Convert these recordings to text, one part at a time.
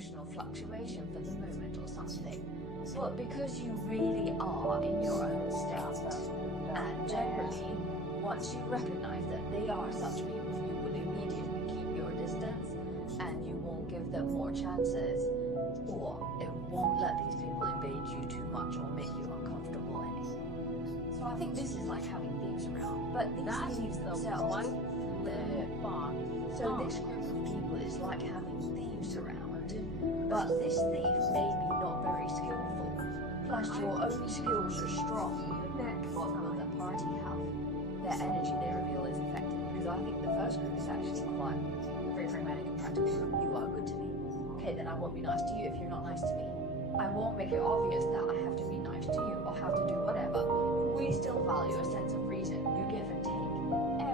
emotional fluctuation for the moment or something. But because you really are in your own state, and generally, once you recognize that they are such people, you will immediately keep your distance and you won't give them more chances, or it won't let these people invade you too much or make you uncomfortable anymore. So I think this is like having thieves around, but these thieves themselves, so this group of people is like having thieves around, but this thief may be not very skillful. Plus, your own skills are strong. What will the party have? Their energy they reveal is effective, because I think the first group is actually quite very pragmatic and practical. You are good to me. Okay, then I won't be nice to you if you're not nice to me. I won't make it obvious that I have to be nice to you or have to do whatever. We still value a sense of reason. You give and take.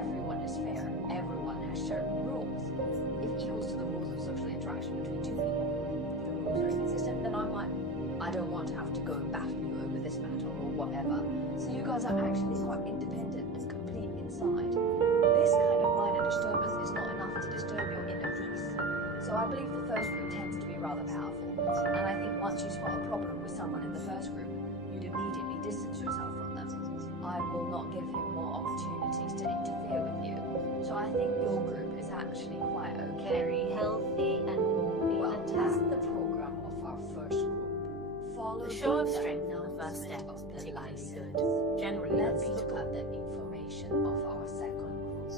Everyone is fair. Everyone has certain rules. If equals to the rules of social interaction between two people, if the rules are inconsistent, then I don't want to have to go and battle you over this matter or whatever. So you guys are actually quite independent and complete inside. This kind of minor disturbance is not enough to disturb your inner peace. So I believe the first group tends to be rather powerful. And I think once you spot a problem with someone in the first group, you'd immediately distance yourself from them. I will not give him more opportunities to interfere with you. So I think your group is actually quite okay. Very healthy and won't be Well, that's attacked. the program of our first group. Follow The show of the strength in the first step is particularly good. Generally Let's look unbeatable. at the information of our second group.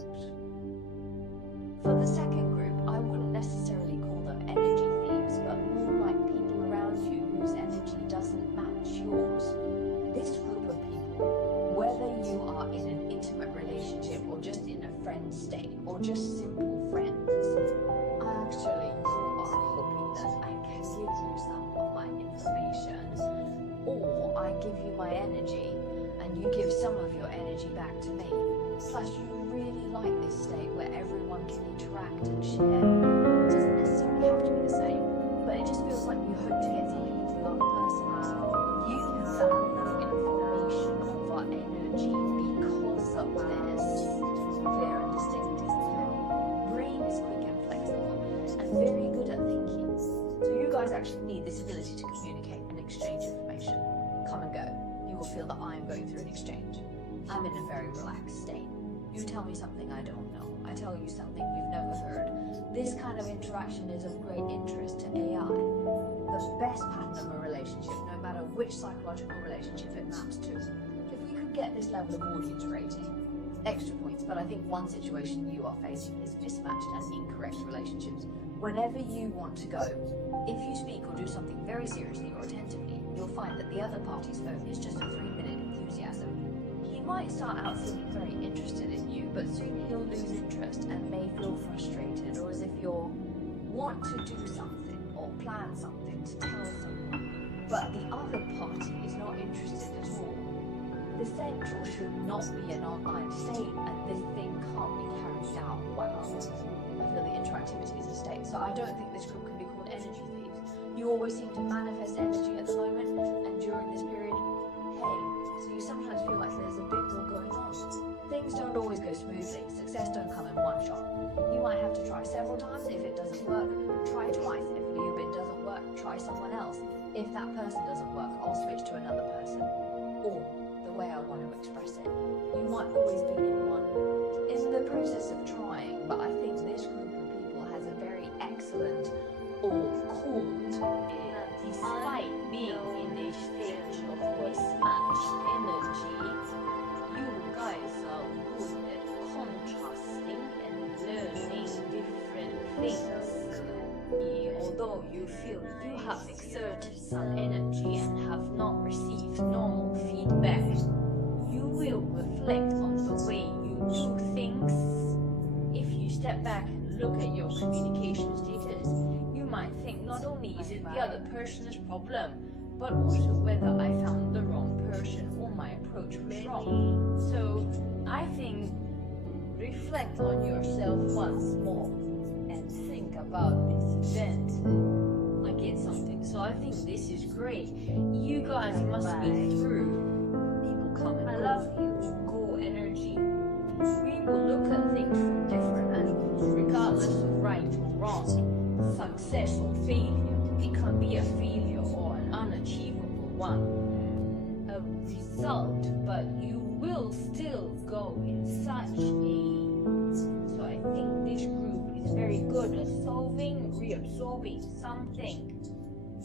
For the second group, I wouldn't necessarily call them energy thieves, but more like people around you whose energy doesn't match yours. This group of people, whether you are in an intimate relationship or just in a friend state or just simple friends, actually you are hoping that I can give you some of my information, or I give you my energy and you give some of your energy back to me. Plus, you really like this state where everyone can interact and share. It doesn't necessarily have to be the same, but it just feels like you hope to get something from the other person. You value information over energy because of this. Clear and distinct, isn't it? Brain is quick and flexible and very good at thinking. So you guys actually need this ability to communicate and exchange information. Come and go. You will feel that I am going through an exchange. I'm in a very relaxed state. You tell me something I don't know. I tell you something you've never heard. This kind of interaction is of great interest to AI. The best pattern of a relationship, no matter which psychological relationship it maps to. If we could get this level of audience rating, extra points, but I think one situation you are facing is mismatched and incorrect relationships. Whenever you want to go, if you speak or do something very seriously or attentively, you'll find that the other party's phone is just a 3-minute enthusiasm. He might start out feeling very interested in you, but soon he'll lose interest and may feel frustrated, or as if you're want to do something or plan something to tell someone, but the other party is not interested at all. The central should not be an online state, and this thing can't be carried out well. I feel the interactivity is a state, so I don't think this group can be called energy thieves. You always seem to manifest energy at the moment, and during this period, hey, so you sometimes feel like there's a bit more going on. Things don't always go smoothly. Success don't come in one shot. You might have to try several times. If it doesn't work, try twice. If a new bit doesn't work, try someone else. If that person doesn't work, I'll switch to another person. Or the way I want to express it. You might always be in the process of trying, but I think this group of people has a very excellent or called, Despite being in a stage of mismatched energy, you guys are good at contrasting and learning different things. Although you feel you have exerted some energy and have not received normal feedback, you will reflect on the way you do things. If you step back and look at your communication status, you might think not only is it the other person's problem, but also whether I found the wrong person or my approach was wrong. So I think reflect on yourself once more and think about this event. I get something. So I think this is great. You guys must be through. People come and I love you. Go energy. We will look at things from different angles, regardless of right or wrong, success or failure. solving something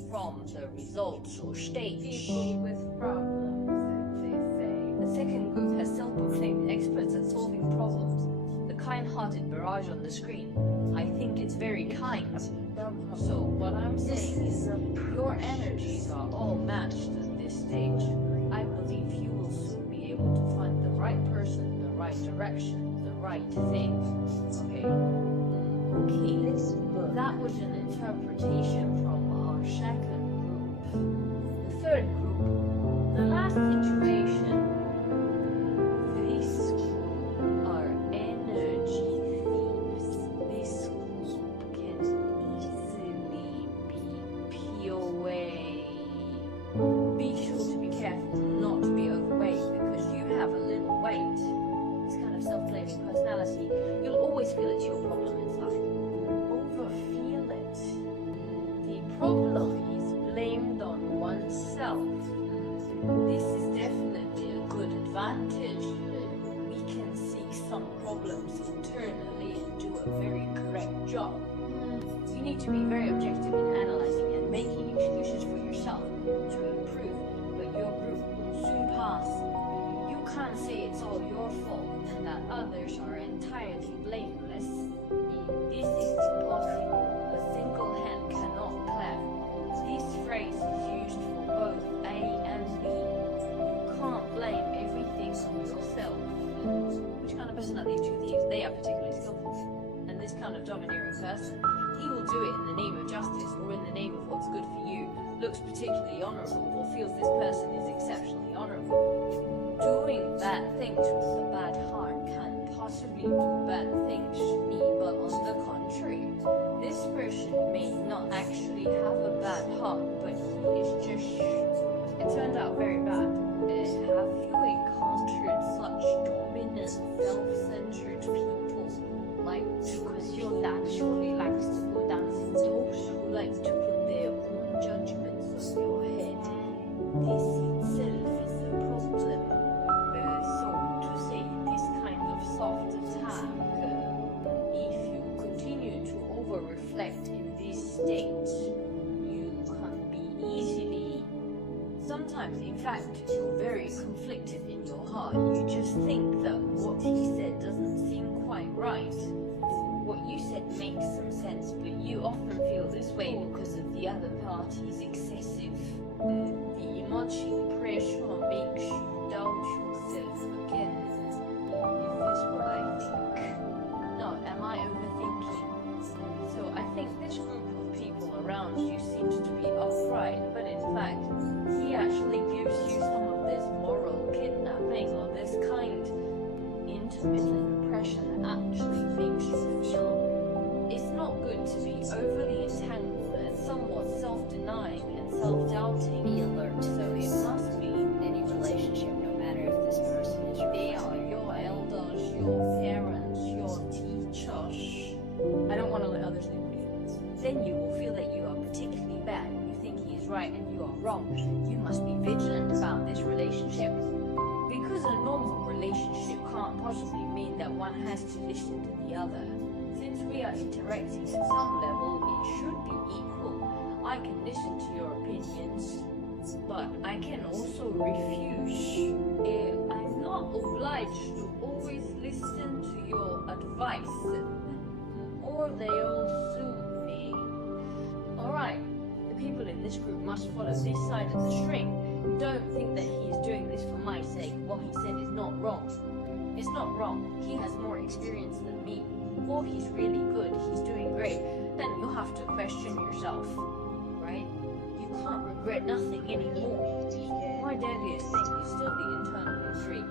from the results or stage. People with problems, they say. The second group has self-proclaimed experts at solving problems. The kind-hearted barrage on the screen. I think it's very kind. So what I'm saying is your energies are all matched at this stage. I believe you will soon be able to find the right person, the right direction, the right thing. Okay? Okay. That was an interpretation from our second group. The third group, the last situation. This group are energy thieves. This group can easily be POA. Be sure to be careful not to be overweight because you have a little weight. This kind of self-claiming personality, you'll always feel it's your problem inside. Overfeel it. The problem is blamed on oneself. This is definitely a good advantage. We can see some problems internally and do a very correct job. You need to be very objective in analyzing and making excuses for yourself to improve, but your group will soon pass. You can't say it's all your fault and that others are entirely blameless. This is impossible. A single hand cannot clap. This phrase is used for both A and B. You can't blame everything on yourself. Which kind of person are these two thieves? They are particularly skillful. And this kind of domineering person, he will do it in the name of justice or in the name of what's good for you, looks particularly honorable, or feels this person is exceptionally honorable. Doing bad things with a bad heart can't possibly do bad things to me, but on the contrary, this person may not actually have a bad heart, but he is just... It turned out very bad. Have you encountered such dominant, self-centered people? Like, because you're naturally likes to go dancing, those who like to put their own judgments on your head. This itself is a problem. So to say, this kind of soft attack, if you continue to over-reflect in this state, you can be easily... Sometimes, in fact, you're very conflicted in your heart. You just think that what he said doesn't seem quite right. What you said makes some sense, but you often feel this way because of the other party's excessive. The emotional pressure makes you doubt yourself again. Is this what I think? No, am I overthinking? So I think this group of people around you seems to be upright, but in fact, he actually gives you some of this moral kidnapping or this kind intermittent oppression that actually makes you feel it's not good to be overly entangled and somewhat self-denying and self-doubting. Be alert. So it must be Any relationship, no matter if this person is your they are your elders, your parents, your teachers. I don't want to let others think you. Then you will feel that you are particularly bad. You think he is right and you are wrong. You must be vigilant about this relationship. Because a normal relationship can't possibly mean that one has to listen to the other. Since we are interacting at some level, it should be equal. I can listen to your opinions, but I can also refuse. I'm not obliged to always listen to your advice, or they'll sue me. Alright, the people in this group must follow this side of the string. Don't think that he is doing this for my sake. What he said is not wrong. It's not wrong. He has more experience than me. Or he's really good. He's doing great. Then you have to question yourself, right? You can't regret nothing anymore. My deadliest thing is still the internal injury.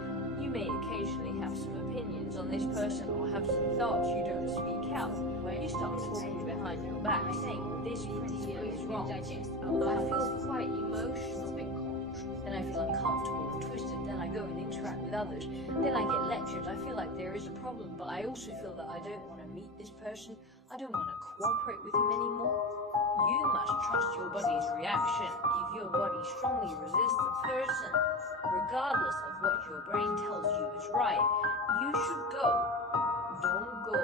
You may occasionally have some opinions on this person or have some thoughts you don't speak out. When you start talking behind your back saying this principle is wrong, I feel quite emotional. Then I feel uncomfortable and twisted. Then I go and interact with others. Then I get lectured. I feel like there is a problem, but I also feel that I don't want to meet this person. I don't want to cooperate with him anymore. You must trust your body's reaction. If your body strongly resists the person, regardless of what your brain tells you is right, you should go. don't go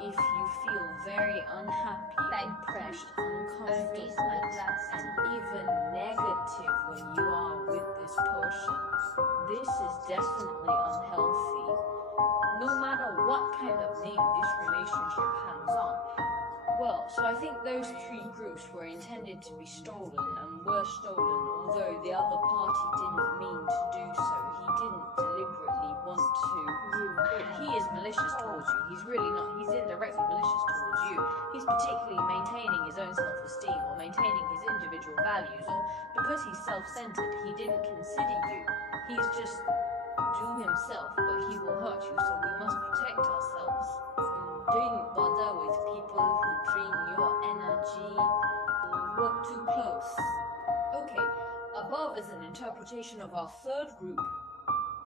if you feel very unhappy, depressed, uncomfortable, and even negative when you are with this person. This is definitely unhealthy. No matter what kind of name this relationship hangs on. Well, so I think those three groups were intended to be stolen and were stolen, although the other party didn't mean to do so. He didn't deliberately want to. He is malicious towards you. He's really not. He's indirectly malicious towards you. He's particularly maintaining his own self-esteem or maintaining his individual values, or because he's self-centered, he didn't consider you. He's just do himself, but he will hurt you, so we must protect ourselves. Don't bother with people who drain your energy, work too close. Okay, above is an interpretation of our third group,